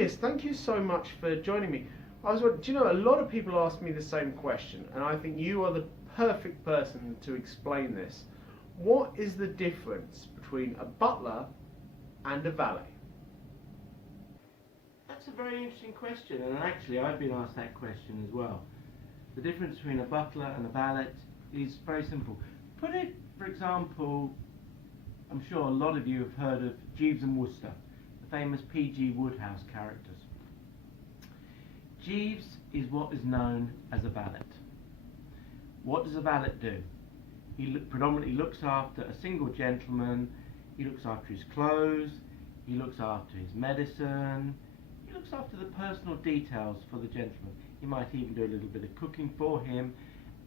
Julius, thank you so much for joining me. Do you know, a lot of people ask me the same question, and I think you are the perfect person to explain this. What is the difference between a butler and a valet? That's a very interesting question, and actually I've been asked that question as well. The difference between a butler and a valet is very simple. Put it, for example, I'm sure a lot of you have heard of Jeeves and Wooster, the famous P.G. Wodehouse characters. Jeeves is what is known as a valet. What does a valet do? He predominantly looks after a single gentleman. He looks after his clothes, he looks after his medicine, he looks after the personal details for the gentleman. He might even do a little bit of cooking for him,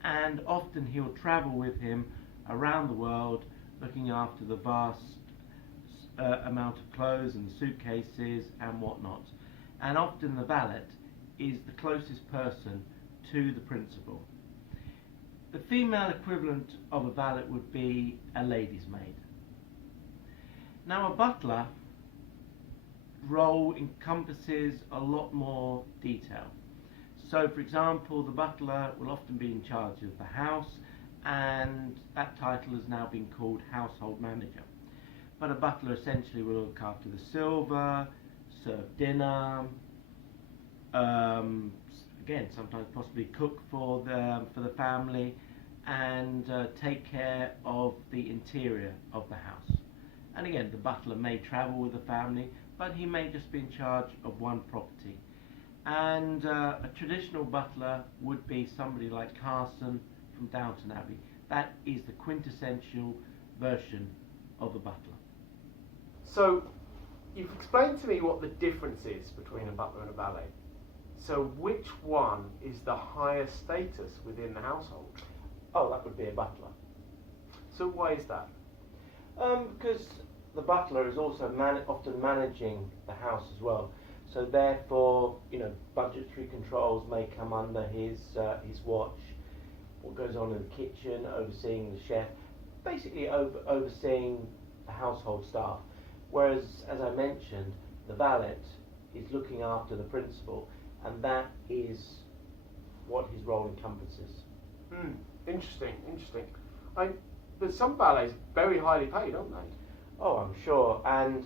and often he'll travel with him around the world looking after the vast amount of clothes and suitcases and whatnot. And often the valet is the closest person to the principal. The female equivalent of a valet would be a lady's maid. Now, a butler role encompasses a lot more detail. So, for example, the butler will often be in charge of the house, and that title has now been called household manager. But a butler essentially will look after the silver, serve dinner, again, sometimes possibly cook for the family, and take care of the interior of the house. And again, the butler may travel with the family, but he may just be in charge of one property. And a traditional butler would be somebody like Carson from Downton Abbey. That is the quintessential version of a butler. So, you've explained to me what the difference is between a butler and a valet. So, which one is the higher status within the household? Oh, that would be a butler. So, why is that? Because the butler is also often managing the house as well. So therefore, budgetary controls may come under his watch. What goes on in the kitchen, overseeing the chef, basically overseeing the household staff. Whereas, as I mentioned, the valet is looking after the principal, and that is what his role encompasses. Interesting. But some valets are very highly paid, aren't they? Oh, I'm sure, and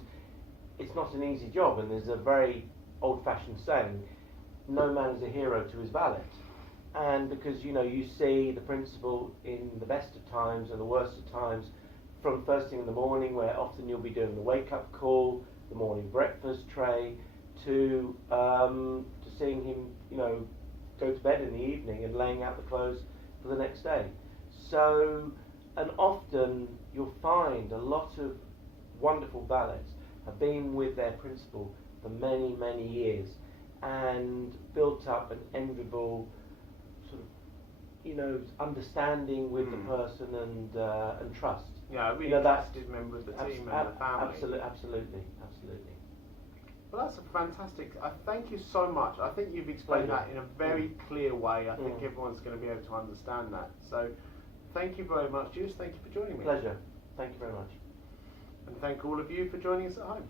it's not an easy job, and there's a very old-fashioned saying, no man is a hero to his valet. And because you see the principal in the best of times and the worst of times, from first thing in the morning, where often you'll be doing the wake-up call, the morning breakfast tray, to seeing him go to bed in the evening and laying out the clothes for the next day. So, and often you'll find a lot of wonderful valets have been with their principal for many, many years and built up an enviable sort of, understanding with the person and trust. Yeah, a really trusted member of the team and the family. Absolutely. Well, that's a fantastic. Thank you so much. I think you've explained that in a very clear way. I think everyone's going to be able to understand that. So, thank you very much, Julius. Thank you for joining me. Pleasure. Thank you very much. And thank all of you for joining us at home.